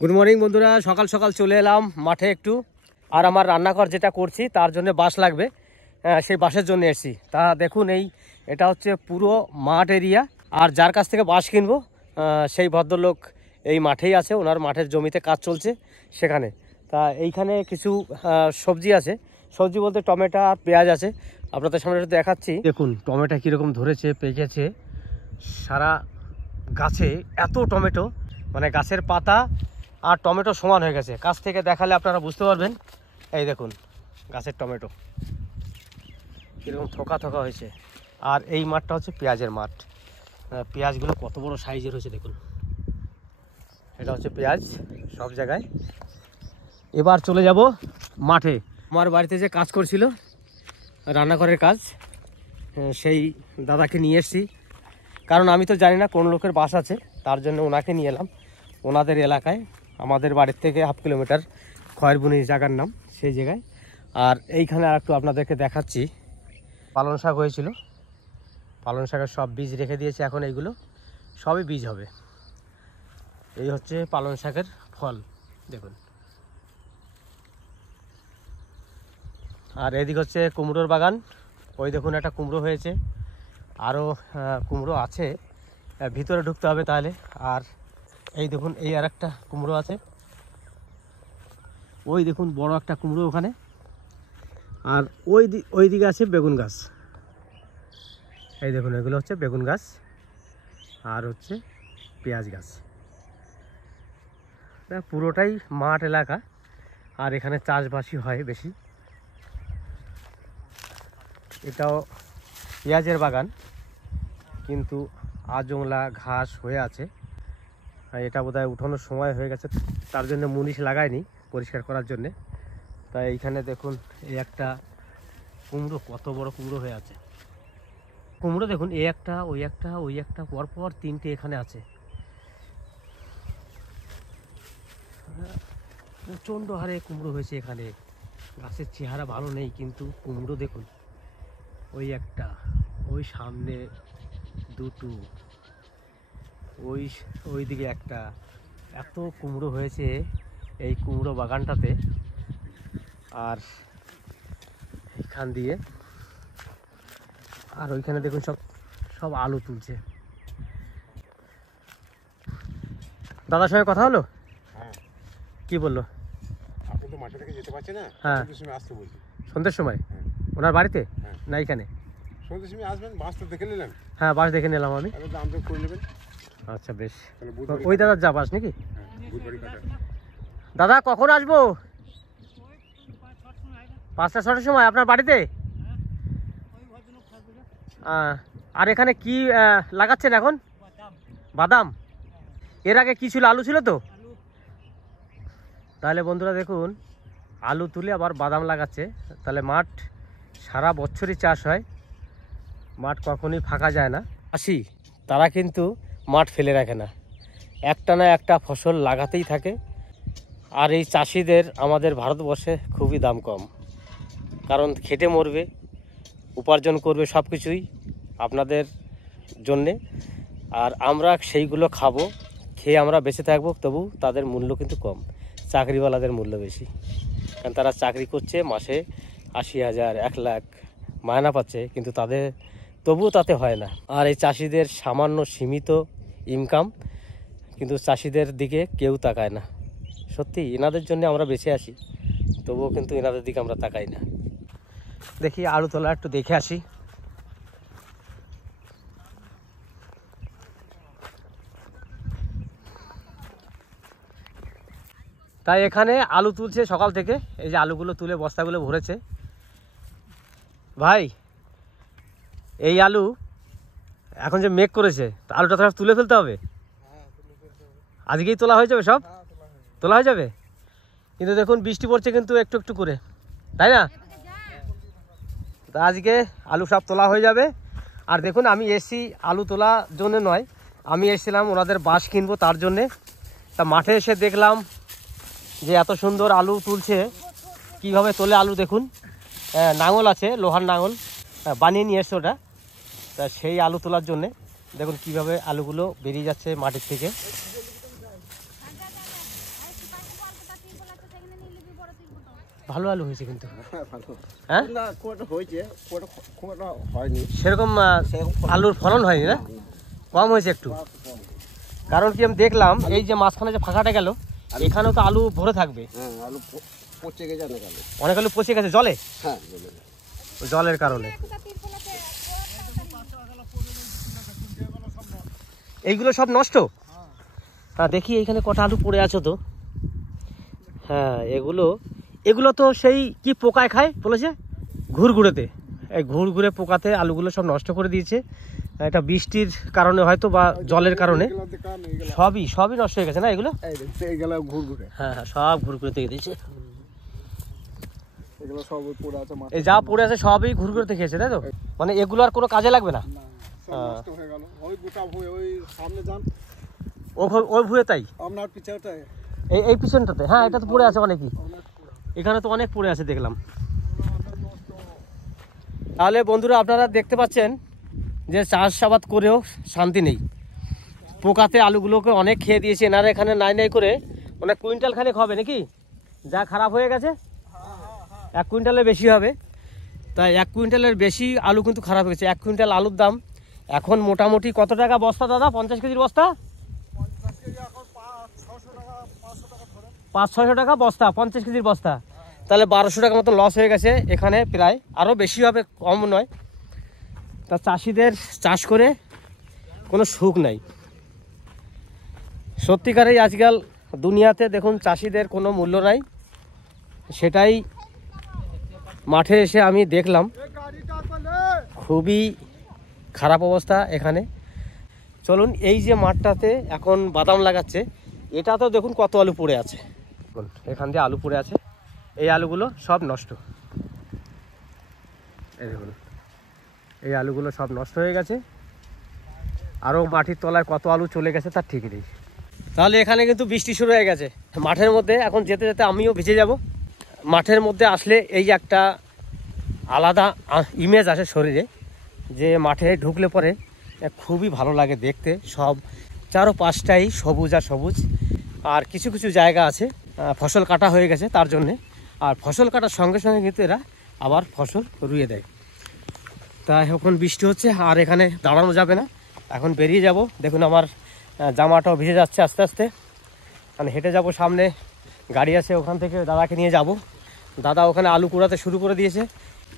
Good morning বন্ধুরা, সকাল সকাল চলে এলাম মাঠে একটু। আর আমার রান্নাঘর যেটা করছি তার জন্য বাঁশ লাগবে, সেই বাঁশের জন্য এসেছি। তা দেখুন, এটা হচ্ছে পুরো মাঠ এরিয়া। আর যার কাছ থেকে বাঁশ কিনবো সেই ভদ্রলোক এই মাঠেই আছে, ওনার মাঠের জমিতে কাজ চলছে সেখানে। তা এইখানে কিছু সবজি আছে, সবজি বলতে টমেটো আর পেঁয়াজ আছে, আপনাদের সামনে একটু দেখাচ্ছি। দেখুন টমেটো কীরকম ধরেছে, পেকেছে সারা গাছে, এত টমেটো, মানে গাছের পাতা আর টমেটো সমান হয়ে গেছে। কাছ থেকে দেখালে আপনারা বুঝতে পারবেন। এই দেখুন গাছের টমেটো কীরকম থোকা থোকা হয়েছে। আর এই মাঠটা হচ্ছে পেঁয়াজের মাঠ। পেঁয়াজগুলো কত বড় সাইজের হয়েছে দেখুন। এটা হচ্ছে পেঁয়াজ সব জায়গায়। এবার চলে যাব মাঠে। আমার বাড়িতে যে কাজ করছিল রান্নাঘরের কাজ, সেই দাদাকে নিয়ে এসেছি। কারণ আমি তো জানি না কোন লোকের বাস আছে, তার জন্য ওনাকে নিয়ে এলাম। ওনাদের এলাকায়, আমাদের বাড়ির থেকে 1/2 কিলোমিটার, খয়েরবুনি জায়গার নাম, সেই জায়গায়। আর এইখানে আর একটু আপনাদেরকে দেখাচ্ছি। পালং শাক হয়েছিল, পালং শাকের সব বীজ রেখে দিয়েছে, এখন এইগুলো সবই বীজ হবে। এই হচ্ছে পালং শাকের ফল দেখুন। আর এদিক হচ্ছে কুমড়োর বাগান, ওই দেখুন একটা কুমড়ো হয়েছে, আরও কুমড়ো আছে, ভিতরে ঢুকতে হবে তাহলে। আর এই দেখুন এই আর একটা কুমড়ো আছে, ওই দেখুন বড় একটা কুমড়ো ওখানে। আর ওই দিকে আছে বেগুন গাছ, এই দেখুন এগুলো হচ্ছে বেগুন গাছ আর হচ্ছে পেঁয়াজ গাছ। পুরোটাই মাঠ এলাকা, আর এখানে চাষবাসই হয় বেশি। এটাও পেঁয়াজের বাগান, কিন্তু আজংলা ঘাস হয়ে আছে। এটা বোধহয় উঠানোর সময় হয়ে গেছে, তার জন্য মুনিশ লাগায়নি পরিষ্কার করার জন্যে। তাই এইখানে দেখুন এই একটা কুমড়ো, কত বড় কুমড়ো হয়ে আছে। কুমড়ো দেখুন, এই একটা, ওই একটা, ওই একটা, পরপর 3টে এখানে আছে। প্রচণ্ড হারে কুমড়ো হয়েছে এখানে। গাছের চেহারা ভালো নেই, কিন্তু কুমড়ো দেখুন, ওই একটা, ওই সামনে দুটো, ওই দিকে একটা। এত কুমড়ো হয়েছে এই কুমড়ো বাগানটাতে। আর এখান দিয়ে, আর ওইখানে দেখুন সব আলু তুলছে। দাদার সঙ্গে কথা হলো? হ্যাঁ। কি বললো? আপনি তো মাঠে থেকে যেতে পারছেন না? হ্যাঁ, আসতে বলছি। সন্ধ্যের সময়? হ্যাঁ। ওনার বাড়িতে? হ্যাঁ। না এখানে? সন্ধ্যের সময় আসবেন, বাস তো দেখে নিলেন। হ্যাঁ, বাস দেখে নিলাম আমি। তাহলে দাম তো করে নেবেন। আচ্ছা বেশ। তাহলে ওই দাদার যা বাস নাকি? হ্যাঁ, বুধবারই কাটা। দাদা কখন আসবো? 5টা-6টার সময় আপনার বাড়িতে? আর এখানে কি লাগাচ্ছেন এখন? বাদাম। এর আগে কি ছিল? আলু ছিল তো? তাহলে বন্ধুরা দেখুন, আলু তুলে আবার বাদাম লাগাচ্ছে। তাহলে মাঠ সারা বছরই চাষ হয়, মাঠ কখনই ফাঁকা যায় না। চাষি তারা কিন্তু মাঠ ফেলে রাখে না, একটা না একটা ফসল লাগাতেই থাকে। আর এই চাষিদের আমাদের ভারতবর্ষে খুবই দাম কম, কারণ খেটে মরবে, উপার্জন করবে সব কিছুই আপনাদের জন্যে। আর আমরা সেইগুলো খাবো, খেয়ে আমরা বেঁচে থাকবো, তবু তাদের মূল্য কিন্তু কম, চাকরিওয়ালাদের মূল্য বেশি। কারণ তারা চাকরি করছে, মাসে 80,000, 1 লাখ মায়না পাচ্ছে, কিন্তু তাদের তবুও তাতে হয় না। আর এই চাষিদের সামান্য সীমিত ইনকাম, কিন্তু চাষিদের দিকে কেউ তাকায় না। সত্যি এনাদের জন্য আমরা বেঁচে আছি, তবুও কিন্তু এনাদের দিকে আমরা তাকাই না। দেখি আলু তোলা একটু দেখে আসি। তাই এখানে আলু তুলছে সকাল থেকে, এই যে আলুগুলো তুলে বস্তাগুলো ভরেছে। ভাই, এই আলু এখন যে মেঘ করেছে, আলুটা তো তুলে ফেলতে হবে। আজকেই তোলা হয়ে যাবে? সব তোলা হয়ে যাবে, কিন্তু দেখুন বৃষ্টি পড়ছে কিন্তু একটু একটু করে, তাই না? তা আজকে আলু সব তোলা হয়ে যাবে। আর দেখুন, আমি এসছি আলু তোলার জন্য নয়, আমি এসেছিলাম ওনাদের বাঁশ কিনবো তার জন্যে। তা মাঠে এসে দেখলাম যে এত সুন্দর আলু তুলছে। কিভাবে তোলে আলু দেখুন, নাঙল আছে, লোহার নাঙল বানিয়ে নিয়ে এসছে ওটা। তা সেই আলু তোলার জন্যে দেখুন কিভাবে আলুগুলো বেরিয়ে যাচ্ছে মাটির থেকে। ভালো আলু হয়েছে কিন্তু, হ্যাঁ ভালো। হ্যাঁ না খুব একটা হয়েছে, খুব একটা হয়নি। সেরকম সেরকম আলুর ফলন হয়নি না, কম হয়েছে একটু। কারণ কি আমি দেখলাম এই যে মাঝখানে যে ফাঁকাটা গেল, এখানেও তো আলু ভরে থাকবে। হ্যাঁ আলু পচে গেছে অনেক আলু। অনেক আলু পচে গেছে জলে, হ্যাঁ জলের কারণে। এইগুলো সব নষ্ট। হ্যাঁ দেখি এইখানে কটা আলু পড়ে আছে তো। হ্যাঁ এগুলো তো সেই কি পোকায় খায় বলেছে, ঘুরঘুরেতে। এই ঘুরঘুরে পোকাতে আলুগুলো সব নষ্ট করে দিয়েছে। এটা বৃষ্টির কারণে হয়তো বা জলের কারণে সবই নষ্ট হয়ে গেছে না এগুলো। ঘুরঘুরে হ্যাঁ হ্যাঁ সব ঘুরঘুরে থেকে দিয়েছে। এগুলো সব পড়ে আছে, এই যা পড়ে আছে সবই ঘুরঘুরে থেকে খেয়েছে তাই তো, মানে এগুলো আর কোনো কাজে লাগবে না। নষ্ট হয়ে গেল। ওই গোটা ভুঁয়ে ওই সামনে যান, ওই ভুয়ে তাই আপনার পিছাটায় এই পিছনটাতে। হ্যাঁ এটা তো পড়ে আছে অনেকই, এখানে তো অনেক পড়ে আছে দেখলাম। তাহলে বন্ধুরা আপনারা দেখতে পাচ্ছেন যে চাষাবাদ করেও শান্তি নেই, পোকাতে আলুগুলোকে অনেক খেয়ে দিয়েছে। এনারা এখানে নাই করে অনেক কুইন্টাল খানেক হবে নাকি, যা খারাপ হয়ে গেছে 1 কুইন্টালের বেশি হবে। তাই 1 কুইন্টালের বেশি আলু কিন্তু খারাপ হয়ে গেছে। 1 কুইন্টাল আলুর দাম এখন মোটামুটি কত টাকা বস্তা দাদা? 50 কেজির বস্তা 500-600 টাকা বস্তা, 50 কেজির বস্তা। তাহলে 1200 টাকা মতো লস হয়ে গেছে এখানে, প্রায় আরও বেশি হবে, কম নয়। তা চাষিদের চাষ করে কোনো সুখ নাই সত্যিকারেই। আজকাল দুনিয়াতে দেখুন চাষিদের কোনো মূল্য নাই, সেটাই মাঠে এসে আমি দেখলাম। খুবই খারাপ অবস্থা এখানে। চলুন এই যে মাঠটাতে এখন বাদাম লাগাচ্ছে, এটা তো দেখুন কত আলু পড়ে আছে। এখান দিয়ে আলু পড়ে আছে, এই আলুগুলো সব নষ্ট। এই দেখুন এই আলুগুলো সব নষ্ট হয়ে গেছে। আরও মাটির তলায় কত আলু চলে গেছে তার ঠিক নেই। তাহলে এখানে কিন্তু বৃষ্টি শুরু হয়ে গেছে মাঠের মধ্যে। এখন যেতে যেতে আমিও ভিজে যাব। মাঠের মধ্যে আসলে এই একটা আলাদা ইমেজ আসে শরীরে, যে মাঠে ঢুকলে পরে খুবই ভালো লাগে দেখতে। সব চারোপাশটাই সবুজ আর সবুজ। আর কিছু কিছু জায়গা আছে ফসল কাটা হয়ে গেছে তার জন্যে, আর ফসল কাটার সঙ্গে সঙ্গে কিন্তু এরা আবার ফসল রুইয়ে দেয়। তাই এখন বৃষ্টি হচ্ছে আর এখানে দাঁড়ানো যাবে না, এখন বেরিয়ে যাব। দেখুন আমার জামাটাও ভিজে যাচ্ছে আস্তে আস্তে। মানে হেঁটে যাব, সামনে গাড়ি আছে, ওখান থেকে দাদাকে নিয়ে যাব। দাদা ওখানে আলু কুড়াতে শুরু করে দিয়েছে।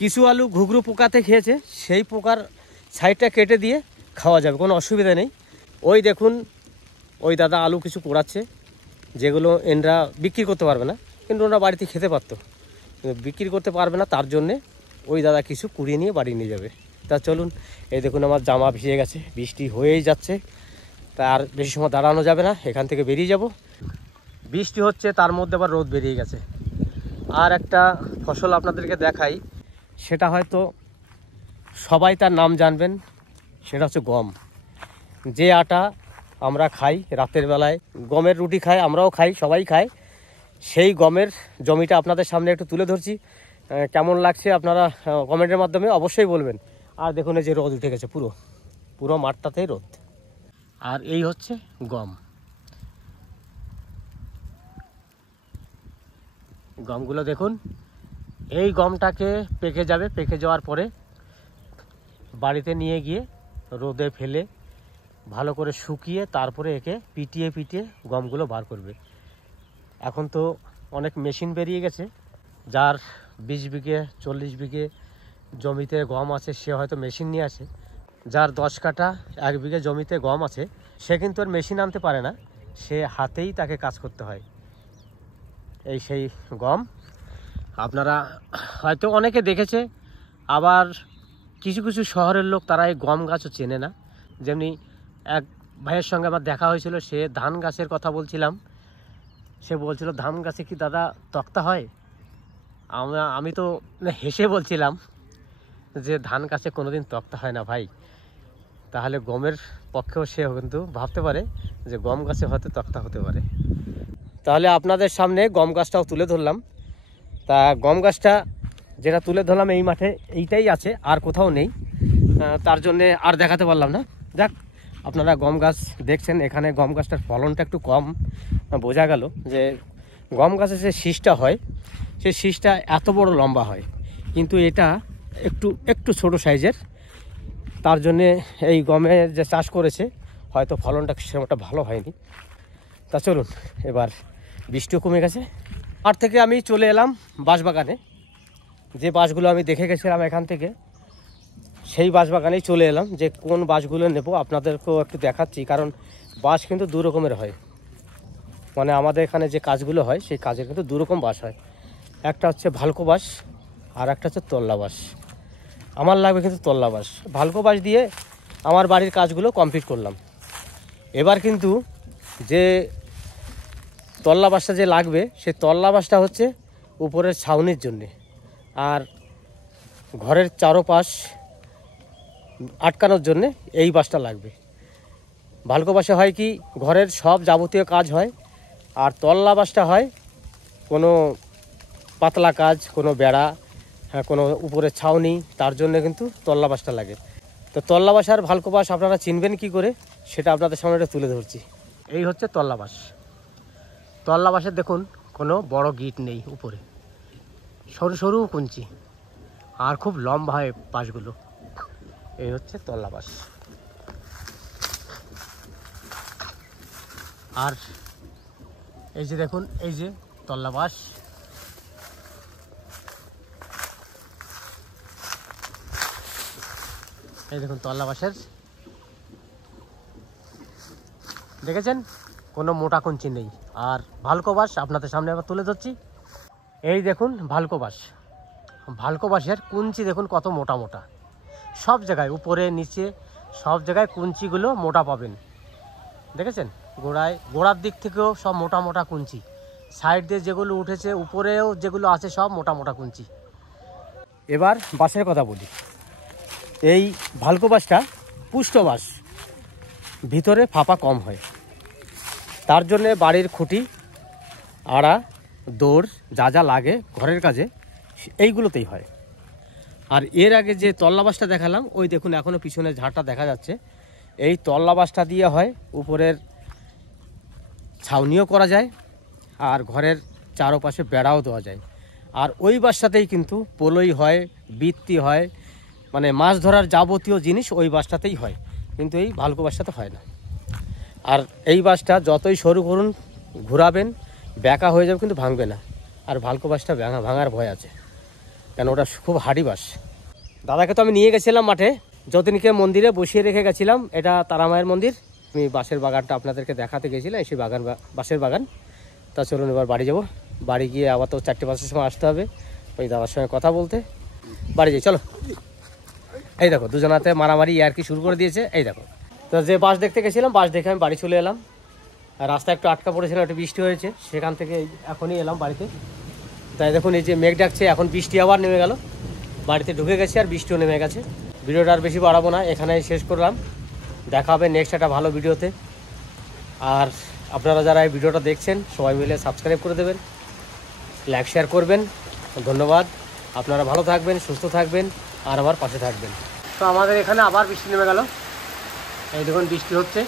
কিছু আলু ঘুঘরু পোকাতে খেয়েছে, সেই পোকার সাইডটা কেটে দিয়ে খাওয়া যাবে, কোনো অসুবিধা নেই। ওই দেখুন ওই দাদা আলু কিছু কুড়াচ্ছে, যেগুলো এনরা বিক্রি করতে পারবে না, কিন্তু ওরা বাড়িতে খেতে পারতো, বিক্রি করতে পারবে না। তার জন্যে ওই দাদা কিছু কুড়িয়ে নিয়ে বাড়ি নিয়ে যাবে। তা চলুন, এই দেখুন আমার জামা ভিজে গেছে, বৃষ্টি হয়েই যাচ্ছে। তা আর বেশি সময় দাঁড়ানো যাবে না, এখান থেকে বেরিয়ে যাব। বৃষ্টি হচ্ছে, তার মধ্যে আবার রোদ বেরিয়ে গেছে। আর একটা ফসল আপনাদেরকে দেখাই, সেটা হয়তো সবাই তার নাম জানবেন, সেটা হচ্ছে গম। যে আটা আমরা খাই রাতের বেলায়, গমের রুটি খাই, আমরাও খাই, সবাই খায়। সেই গমের জমিটা আপনাদের সামনে একটু তুলে ধরছি। কেমন লাগছে আপনারা কমেন্টের মাধ্যমে অবশ্যই বলবেন। আর দেখুন এই যে রোদ উঠে গেছে, পুরো মাঠটাতেই রোদ। আর এই হচ্ছে গম। গমগুলো দেখুন, এই গমটাকে পেকে যাবে, পেকে যাওয়ার পরে বাড়িতে নিয়ে গিয়ে রোদে ফেলে ভালো করে শুকিয়ে তারপরে একে পিটিয়ে গমগুলো বার করবে। এখন তো অনেক মেশিন বেরিয়ে গেছে, যার 20 বিঘে 40 বিঘে জমিতে গম আছে সে হয়তো মেশিন নিয়ে আসে। যার 10 কাঠা 1 বিঘে জমিতে গম আছে সে কিন্তু আর মেশিন আনতে পারে না, সে হাতেই তাকে কাজ করতে হয়। এই সেই গম আপনারা হয়তো অনেকে দেখেছে, আবার কিছু কিছু শহরের লোক তারা এই গম গাছও চেনে না। যেমনি এক ভাইয়ের সঙ্গে আমার দেখা হয়েছিল, সে ধান গাছের কথা বলছিলাম, সে বলছিল ধান গাছে কি দাদা তক্তা হয়? আমি তো হেসে বলছিলাম যে ধান গাছে কোনোদিন তক্তা হয় না ভাই। তাহলে গমের পক্ষেও সে কিন্তু ভাবতে পারে যে গম গাছে হয়তো তক্তা হতে পারে। তাহলে আপনাদের সামনে গম গাছটাও তুলে ধরলাম। তা গম গাছটা যেটা তুলে ধরলাম এই মাঠে এইটাই আছে, আর কোথাও নেই, তার জন্যে আর দেখাতে পারলাম না। যাক, আপনারা গম গাছ দেখছেন, এখানে গম গাছটার ফলনটা একটু কম বোঝা গেল। যে গম গাছের যে শীষটা হয় সেই শীষটা এত বড় লম্বা হয়, কিন্তু এটা একটু একটু ছোট সাইজের। তার জন্যে এই গমের যে চাষ করেছে হয়তো ফলনটা সেরকমটা ভালো হয়নি। তা চলুন, এবার বৃষ্টিও কমে গেছে। আর থেকে আমি চলে এলাম বাঁশবাগানে। যে বাঁশগুলো আমি দেখে গেছিলাম এখান থেকে, সেই বাঁশবাগানেই চলে এলাম। যে কোন বাঁশগুলো নেব আপনাদেরকেও একটু দেখাচ্ছি, কারণ বাঁশ কিন্তু দু রকমের হয়। মানে আমাদের এখানে যে কাজগুলো হয় সেই কাজের কিন্তু দু রকম বাঁশ হয়। একটা হচ্ছে ভালকো বাঁশ আর একটা হচ্ছে তল্লা বাঁশ। আমার লাগবে কিন্তু তল্লা বাঁশ। ভালকো বাঁশ দিয়ে আমার বাড়ির কাজগুলো কমপ্লিট করলাম। এবার কিন্তু যে তল্লা বাঁশটা যে লাগবে, সেই তল্লা বাঁশটা হচ্ছে উপরের ছাউনির জন্যে, আর ঘরের চারোপাশ আটকানোর জন্যে এই বাঁশটা লাগবে। ভালকো বাঁশে হয় কি, ঘরের সব যাবতীয় কাজ হয়, আর তল্লা বাঁশটা হয় কোনো পাতলা কাজ, কোনো বেড়া, কোনো উপরের ছাউনি, তার জন্য কিন্তু তল্লা বাঁশটা লাগে। তো তল্লা বাঁশ আর ভালকো বাঁশ আপনারা চিনবেন কি করে, সেটা আপনাদের সামনে একটু তুলে ধরছি। এই হচ্ছে তল্লা বাঁশ। তল্লা বাঁশের দেখুন কোনো বড় গিট নেই, উপরে সরু সরু কুঞ্চি, আর খুব লম্বা হয় বাঁশগুলো। এই হচ্ছে তল্লা বাঁশ। আর এই যে দেখুন, এই যে তল্লা বাঁশ। এই দেখুন তল্লা বাঁশের, দেখেছেন কোনো মোটা কুঞ্চি নেই। আর ভালকো বাঁশ আপনাদের সামনে আবার তুলে ধরছি। এই দেখুন ভালকো বাঁশ। ভালকো বাঁশের কুঞ্চি দেখুন কত মোটা মোটা, সব জায়গায় উপরে নিচে সব জায়গায় কুঞ্চিগুলো মোটা পাবেন। দেখেছেন গোড়ার দিক থেকেও সব মোটা মোটা কুঞ্চি, সাইড দিয়ে যেগুলো উঠেছে উপরেও যেগুলো আছে সব মোটা মোটা কুঞ্চি। এবার বাঁশের কথা বলি। এই ভালকো বাঁশটা পুষ্ট বাঁশ, ভিতরে ফাঁপা কম হয়। তার জন্যে বাড়ির খুঁটি, আড়া, দৌড় যা যা লাগে ঘরের কাজে এইগুলোতেই হয়। আর এর আগে যে তল্লা বাঁশটা দেখালাম, ওই দেখুন এখনও পিছনে ঝাড়টা দেখা যাচ্ছে, এই তল্লা বাঁশটা দিয়ে হয় উপরের ছাউনিও করা যায়, আর ঘরের চারপাশে বেড়াও দেওয়া যায়। আর ওই বাঁশটাতেই কিন্তু পোলই হয়, বৃত্তি হয়, মানে মাছ ধরার যাবতীয় জিনিস ওই বাঁশটাতেই হয়, কিন্তু এই ভালকো বাঁশটাতে হয় না। আর এই বাঁশটা যতই সরু করুন, ঘোরাবেন, ব্যাকা হয়ে যাবে, কিন্তু ভাঙবে না। আর ভালকো বাঁশটা ভাঙার ভয় আছে, কেন ওটা খুব হার্ডি বাঁশ। দাদাকে তো আমি নিয়ে গেছিলাম মাঠে, যতীনকে মন্দিরে বসিয়ে রেখে গেছিলাম। এটা তারামায়ের মন্দির। আমি বাঁশের বাগানটা আপনাদেরকে দেখাতে গেছিলাম, সেই বাঁশের বাগান। তা চলুন এবার বাড়ি যাব। বাড়ি গিয়ে আবার তো 4-5টার সময় আসতে হবে ওই দাদার সঙ্গে কথা বলতে। বাড়ি যাই, চলো। এই দেখো দুজনাতে মারামারি আর কি শুরু করে দিয়েছে। এই দেখো, তো যে বাঁশ দেখতে গেছিলাম, বাঁশ দেখে আমি বাড়ি চলে এলাম। আর রাস্তা একটু আটকা পড়েছিল, একটু বৃষ্টি হয়েছে, সেখান থেকে এখনই এলাম বাড়িতে। তাই দেখুন এই যে মেঘ ডাকছে, এখন বৃষ্টি আবার নেমে গেল। বাড়িতে ঢুকে গেছি আর বৃষ্টিও নেমে গেছে। ভিডিওটা আর বেশি বাড়াবো না, এখানেই শেষ করলাম। দেখা হবে নেক্সট একটা ভালো ভিডিওতে। আর আপনারা যারা এই ভিডিওটা দেখছেন সবাই মিলে সাবস্ক্রাইব করে দেবেন, লাইক শেয়ার করবেন। ধন্যবাদ। আপনারা ভালো থাকবেন, সুস্থ থাকবেন, আর আমার পাশে থাকবেন। তো আমাদের এখানে আবার বৃষ্টি নেমে গেল। এই দেখুন বৃষ্টি হচ্ছে।